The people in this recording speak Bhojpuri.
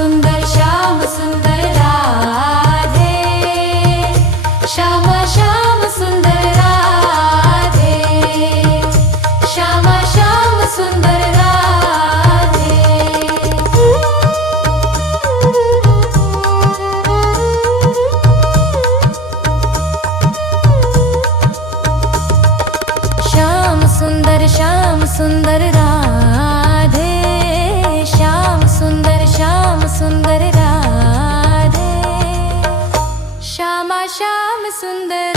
सुंदर श्याम सुंदर राधे, श्यामा श्याम सुंदर राधे, श्यामा श्याम सुंदर राधे। श्याम सुंदर राधे, श्याम सुंदर राधे, श्यामा श्याम सुंदर